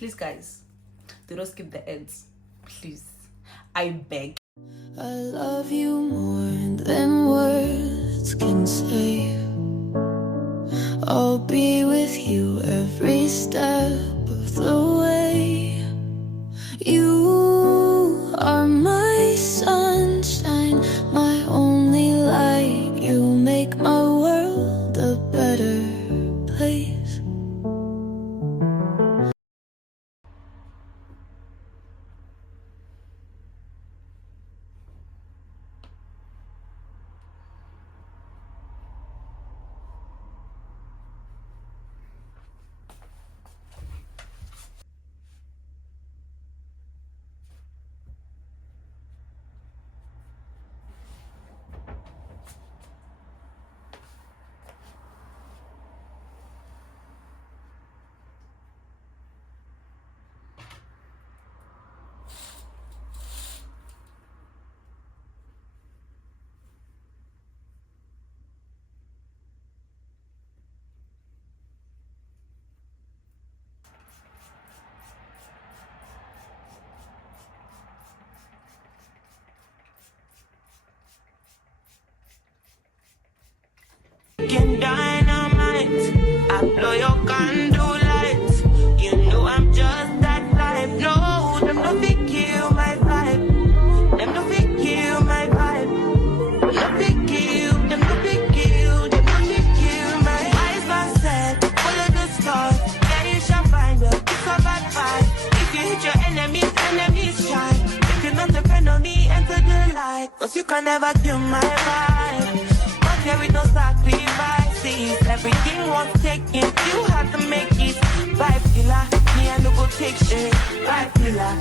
Please, guys, do not skip the ads. Please. I beg. I love you more than words can say. I'll be with you every step of the way. You are my sunshine, my only light. You make my world a better place. Dynamite, I blow your candle lights. You know I'm just that type. No, them no fit kill my vibe. Them no fit kill my vibe. No fit kill, them no fit kill, them no fit kill my eyes. Man said, follow the stars. Yeah, you shall find her. It's a bad vibe. If you hit your enemies, enemies shine. If you're not a friend of me, enter the light. Cause you can never kill my vibe. Here with no sacrifices. Everything was taken, you had to make it. Vibe killer, me I no go take shit. Vibe killer.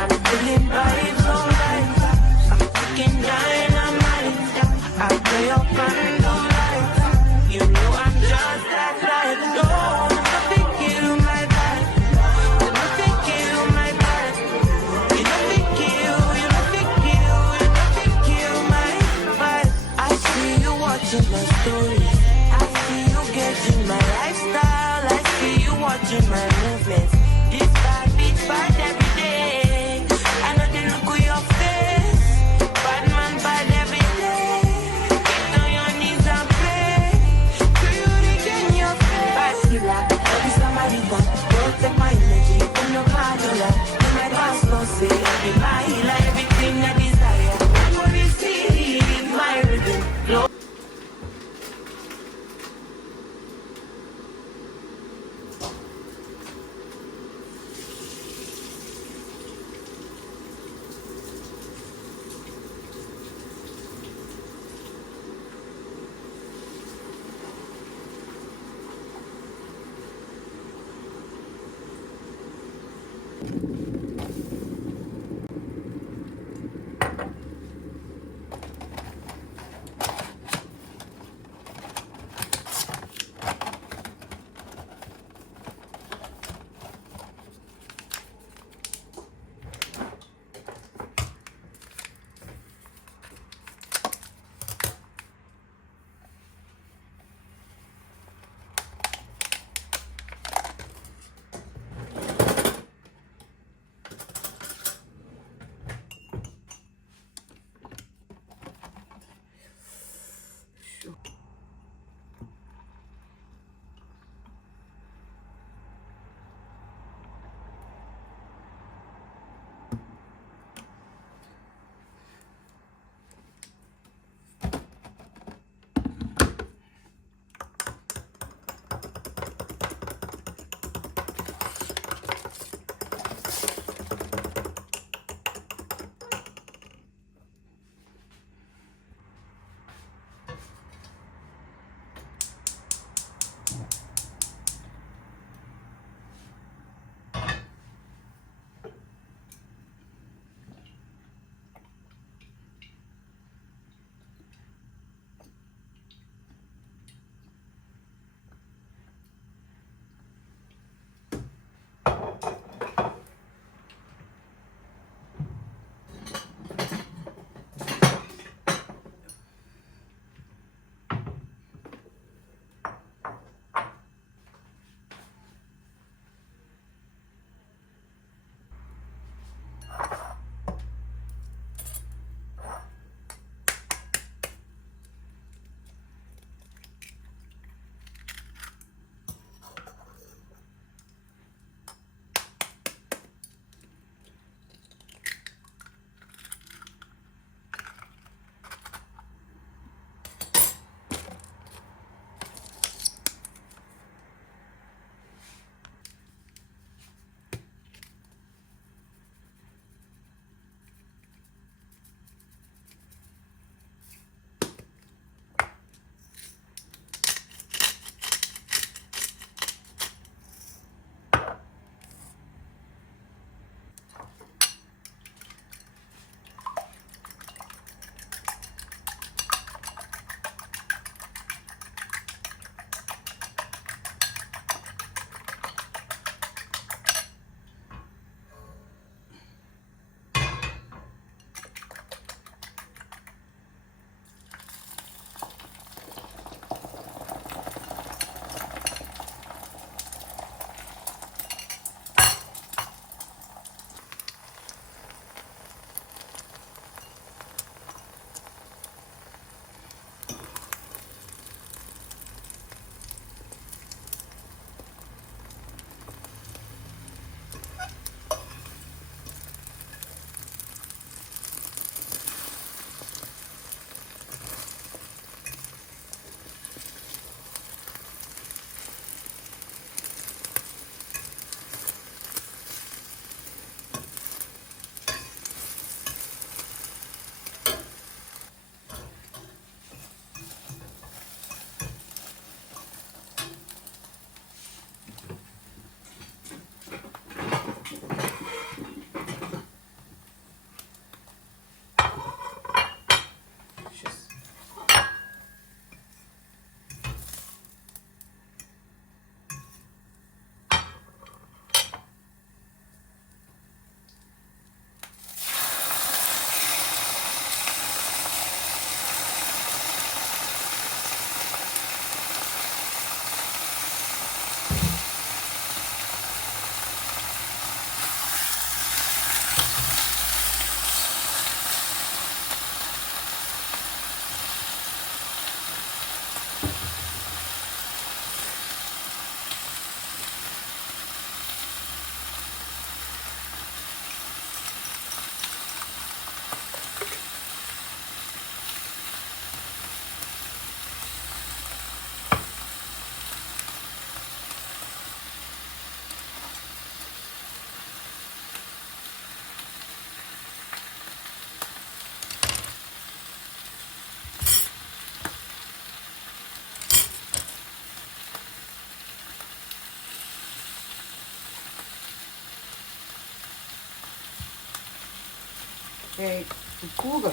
I'm feeling vibes alright. I'm taking dynamite. I play your candle light. You know I'm just that type. No, nothing kill my vibe. Nothing kill my vibe. You nothing kill, you nothing kill, you nothing kill my vibe. I see you watching my stories. I see you getting my lifestyle. I see you watching my movements. This bad beats bad every day. I know the look of your face. Bad man bad every day. Get on your knees and pray. Do you regain your faith? Bad killer, love is somebody that protect my energy from your candle. In my past, no say, be my healer, everything I desire. For this city, my rhythm. Kuga.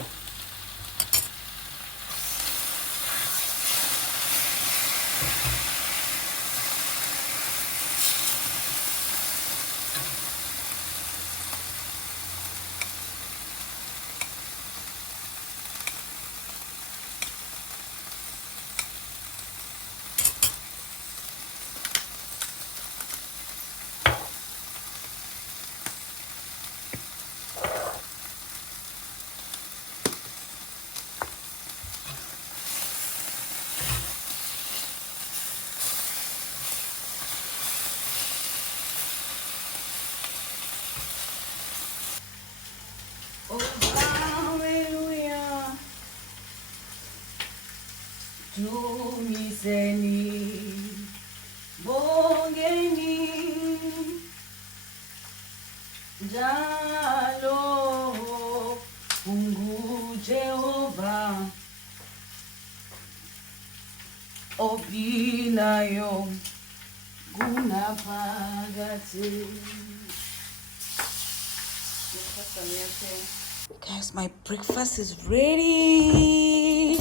Oh, hallelujah. Dumiseni, bongeni, jalo, ungu Jehovah, opinayo, gunapagate. Guys, my breakfast is ready.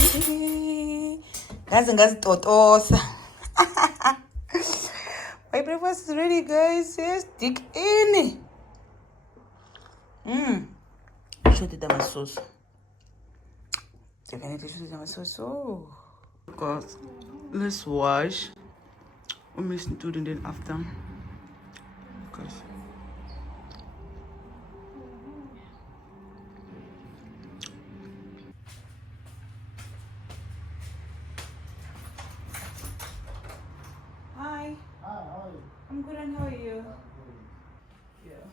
Guys, totosa. My breakfast is ready, guys. Yes, dig in. Should it my sauce. Definitely should it my sauce. Oh, guys, let's wash. We'll mix it and then after. Guys. Hi. How are you? I'm good, and how are you? Yeah.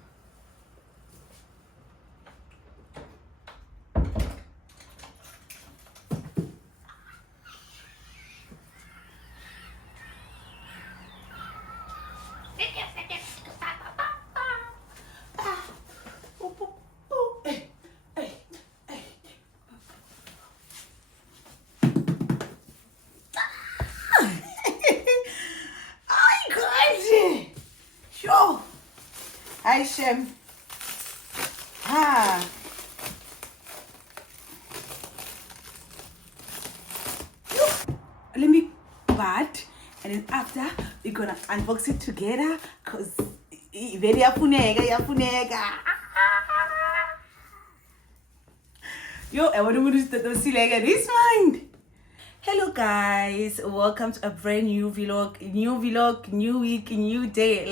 Hi, Shem. Let me part, and then after we're gonna unbox it together, cause very yafuneka. Yo, I want to see like this mind. Hello guys, welcome to a brand new vlog, new week, new day.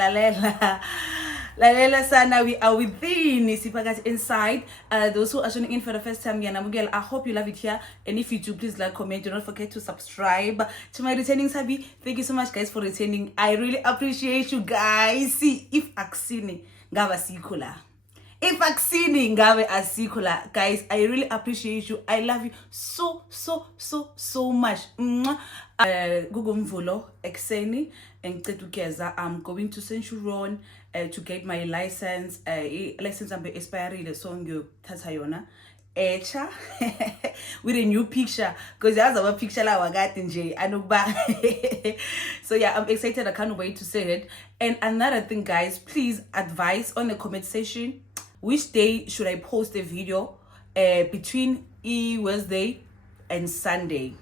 Lalela sana, we are within Sipakati inside. Those who are tuning in for the first time, I hope you love it here. And if you do, please like, comment. Do not forget to subscribe. To my returning Sabi, thank you so much guys for returning. I really appreciate you guys. See, if Aksini Gava Sikula. If Aksini Ngave Asikula, guys, I really appreciate you. I love you so much. Google Mvolo, Exeni, and Tetukeza. I'm going to Centurion to get my license. License I'm expiring the song you Tatayona. Echa with a new picture because there's a picture I got in J. So yeah, I'm excited. I can't wait to see it. And another thing, guys, please advise on the comment section. Which day should I post a video between Wednesday and Sunday?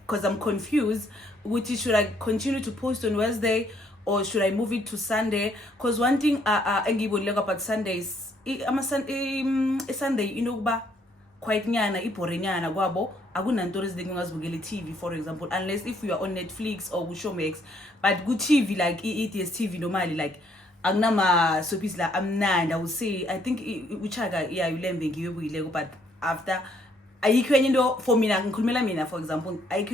Because I'm confused. Which should I continue to post on Wednesday or should I move it to Sunday? Because one thing I give about Sundays, Sunday, you know, quite nyana, iporenyana, guabo. Agunantoris de TV, for example, unless if you are on Netflix or Showmax, but good TV like ETS TV normally like. Agnama soapies like I would say I think Uchaga yeah you learn the but after I for me for example I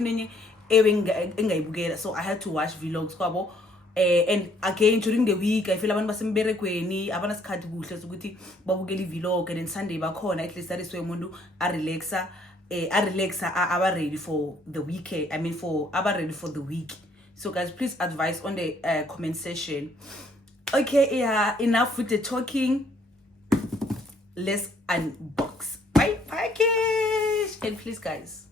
so I had to watch vlogs kwabo and again during the week I feel abantu basemberekweni abana sikhathi kuhle sokuthi babukele vlog and then Sunday bakhona at least that is where umuntu a relaxa aba ready for the weekend aba ready for the week. So guys, please advise on the comment section. Okay, yeah, enough with the talking. Let's unbox my package. And please, guys,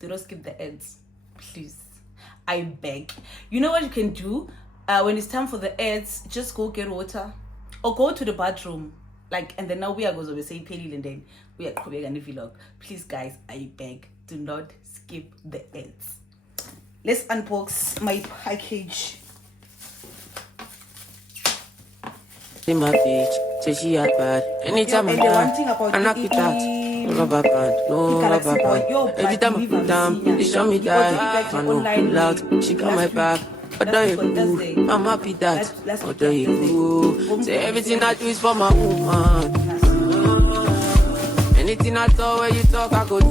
do not skip the ads. Please, I beg. You know what you can do? When it's time for the ads, just go get water or go to the bathroom. like, and then now we are going to say Pelil and then we are coming on the vlog. Please guys, I beg, do not skip the ads. Let's unbox my package. In my bitch, say she had bad. Anytime I die, I knock it out. No rubber band, no rubber band. Every time I put down, they show me that. I know, loud, she got my back. Although you cool, I'm happy that. Although you cool, say everything I do is for my woman. Anything I talk, when you talk, I go do.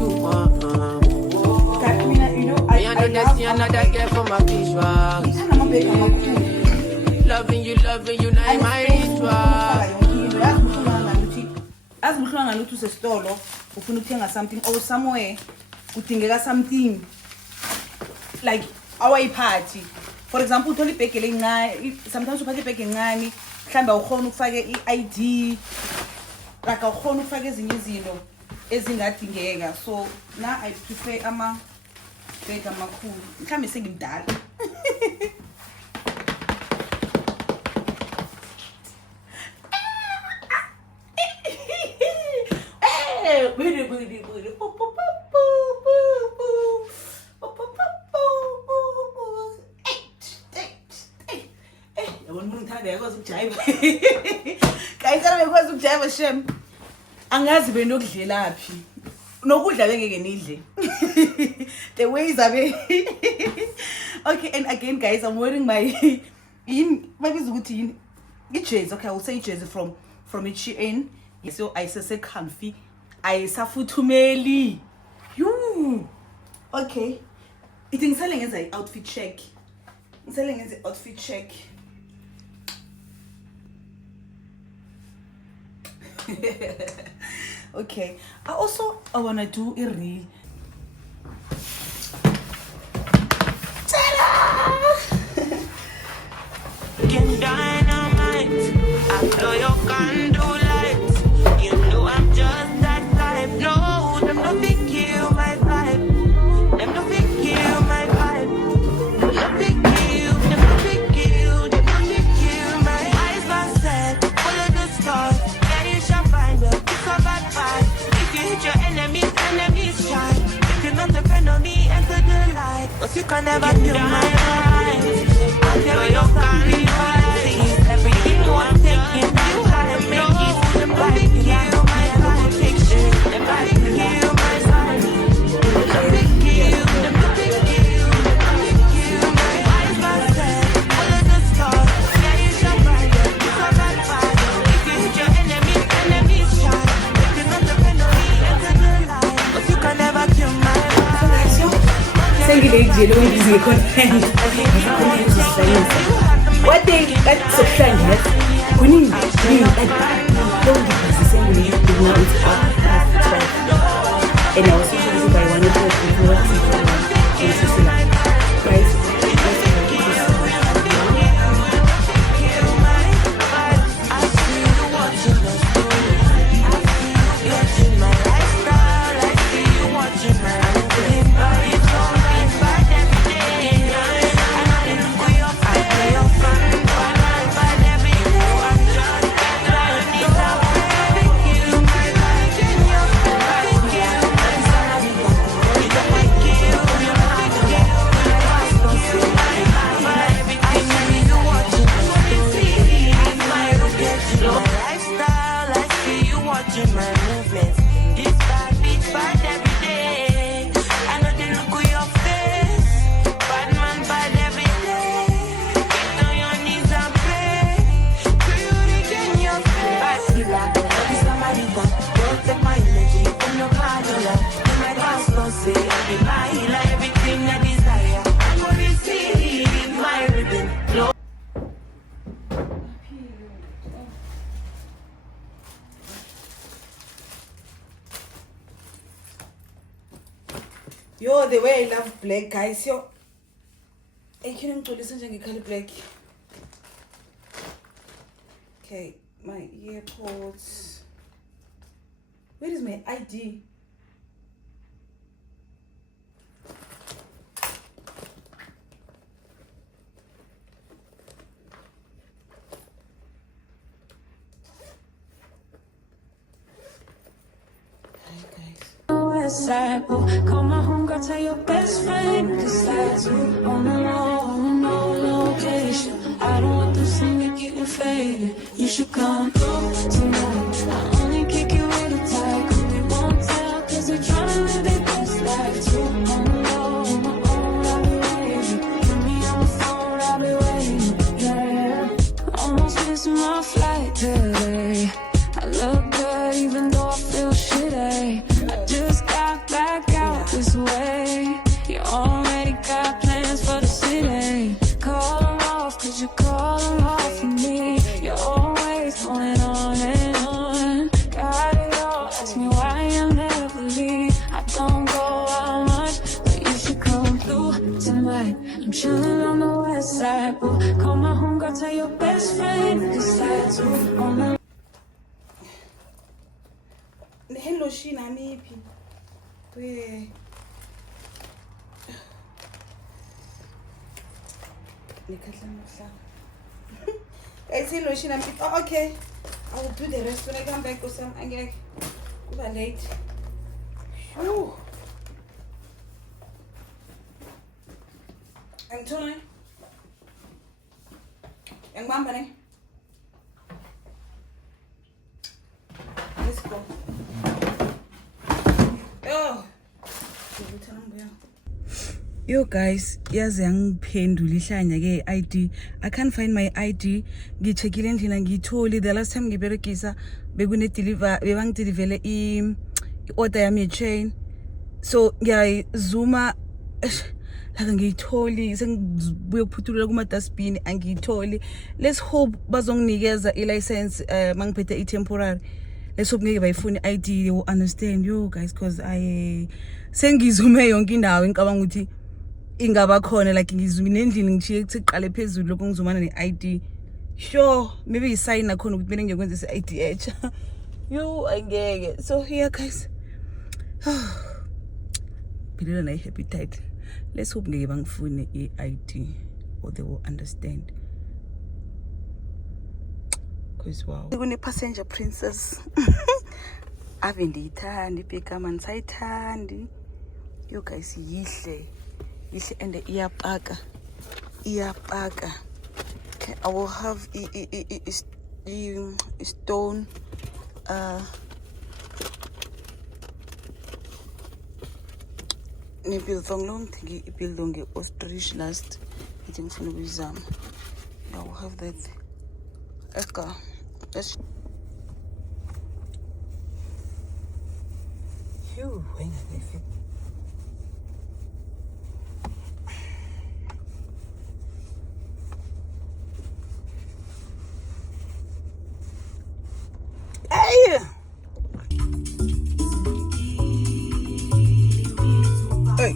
Me and the destiny, another care for my visuals. Loving you, now in my ritual. As buhlanga lutho sesitolo ufuna ukuthenga something or somewhere udingeka something like our party. For example, uthola ibhege lencane, sometimes uphatha ibhege encane, mhlawumbe awukhona ukufaka i-ID, like awukhona ukufaka ezinye izinto ezingadingeka. So now I prefer ama-bhege amakhulu, mhlawumbe sengimdala. Kayisana bekwazi ukujiva shem. Angazi benokudlelaphi. Nokudla bengeke nidle. The ways abe. Okay, and again guys, I'm wearing my maybe ukuthi jersey. Okay, I will say jersey from Shein. So I say comfy. I safuthumeli. You. Okay. It is selling as an outfit check. Selling as an outfit check. Okay. I wanna do a reel. Get dynamite. I blow your candle lights. You know I'm just that type. No, them no big kill my vibe. Them no big kill my vibe. No big kill, them no big kill, them no big kill my eyes are set. Follow the stars. Yeah, you shall find us. It's a bad vibe. If you hit your enemies shine. If you not depend on me, enter the light. Cause you can never kill my vibe. I blow your candle lights. Everything you want taking, you had to make it. Them no big kill my vibe. Them no big kill my vibe. Them no big kill, them no big kill, them no big kill my eyes are set. Follow the stars. Yeah, you shall find them. It's a bad vibe. If you hit your enemies shine. If you not depend on me, enter the light. Cause you can never kill my vibe. What they got so strange, kuning don't and I was supposed by one of Yo, the way I love black, guys. Yo, I can't listen to color black. Okay, my earpods. Where is my ID? west side. Oh, call my homegirl, tell your best friend, cause that's you on the no location. I don't want them seeing me getting faded. You should come through tonight. I only kick it with a tie, cause they won't tell, cause they're trying to live their best life too. On the low, on my own, I'll be waiting. Hit me on the phone, I'll be waiting. Yeah, almost missing my flight today. I look good even though I feel shitty. I just got back out this way. You already got plans for the city. Call them off, cause you call them off for me. You're always going on and on. Got it all, ask me why I'll never leave. I don't go out much, but you should come through tonight. I'm chilling on the west side. Ooh, call my homegirl, tell your best friend, cause that's who on the Hello, Shina, maybe. Where? Guys, hello, Shina. Oh, okay. I will do the rest when I come back because I'm late. Whew. I'm telling you. Young Mambane. Let's go. Yo guys, yazi angiphendula ihlanya ke ID. I can't find my ID. Ngicheckile endlini ngiyitholi. The last time ngiberegisa bekune deliver bebangideliverele i-order yami chain. So ngiyayizuma la ngiyitholi sengibuye ukuphuthula kuma dustbin angiyitholi. Let's hope bazonginikeza i-license mangiphethe i-temporary. Let's hope ngeke bayifuni ID. They will understand you guys cause I sengizume yonke indawo ngicabanga ukuthi ingaba khona like ngizumile endlini ngishiye kuthi qale phezulu lokho ngizumana ne-ID. Sure, maybe i-sign nakhona ukuthi mina ngiyokwenza i-ID etcha. Yo angeke. So here guys. Philela na happy title. Let's hope ngeke bangifune i-ID or they will understand. Cause wow. Kune passenger princess. Ave ndiyithanda ibhekama nisayithandi. You guys yihle and iyapaka. Okay, I will have a stone ne biltong long thingi ibilong ostrich last eating funa kuyizama. I will have that. Let's go. Let's Phew, wait a minute. Hey! Hey!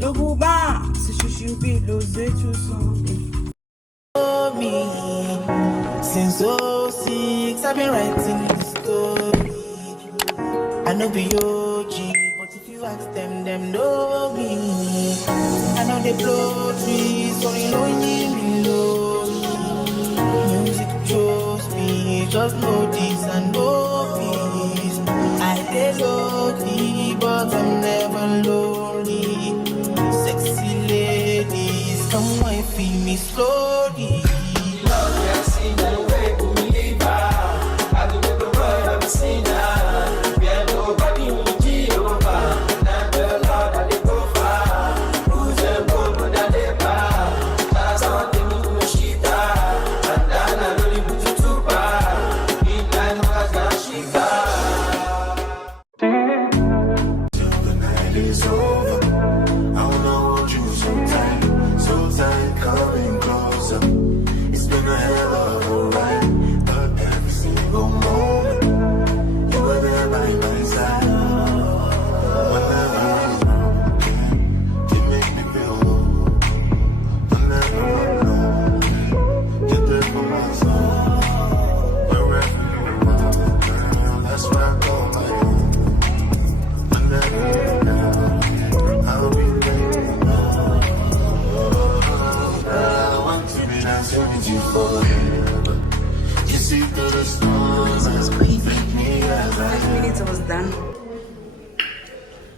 Le bouba, c'est chouchoupi, l'osé, tu sens. Me since 06, I've been writing this story. I know be OG, but if you ask them know me. I know they blow trees, so you know me low. Music chose me, just know this and know this. I dey lonely, but I'm never lonely. Sexy ladies, come and feel me slowly.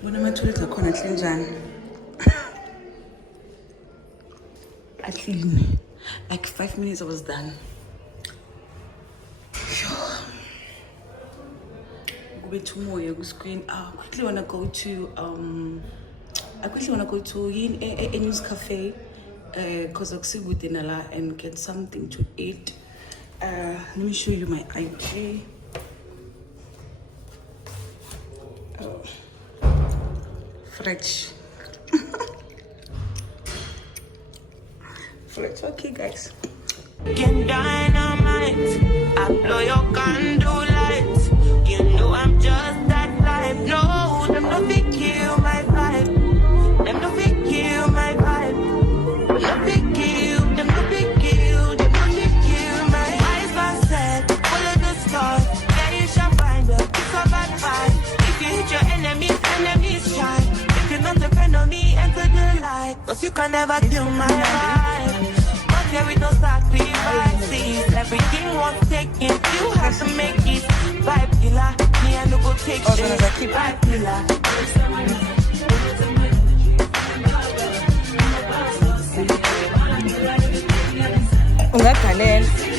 Bona ama-toilet akhona ahle njani. I clean. Like 5 minutes I was done. Go tomorrow go screen. I quickly wanna go to a news cafe because I'm still with Dinala and get something to eat. Let me show you my IP. Fresh. Fresh. Okay, guys. Can dynamite, I blow your candle lights. You know I'm just that type. No, them no fit kill my vibe. Them no fit kill my vibe. No fit kill, them no fit kill, them no fit kill my eyes are set. Follow the stars, yeah you shall find us. It's a bad vibe. If you hit your enemies, enemies shine. If you not depend on me, enter the light. Cause you can never kill my vibe. Yeah, with no sacrifices, everything was taken. You have to make it. Vibe killer, me and no go take shit. Vibe killer. Ungagalela.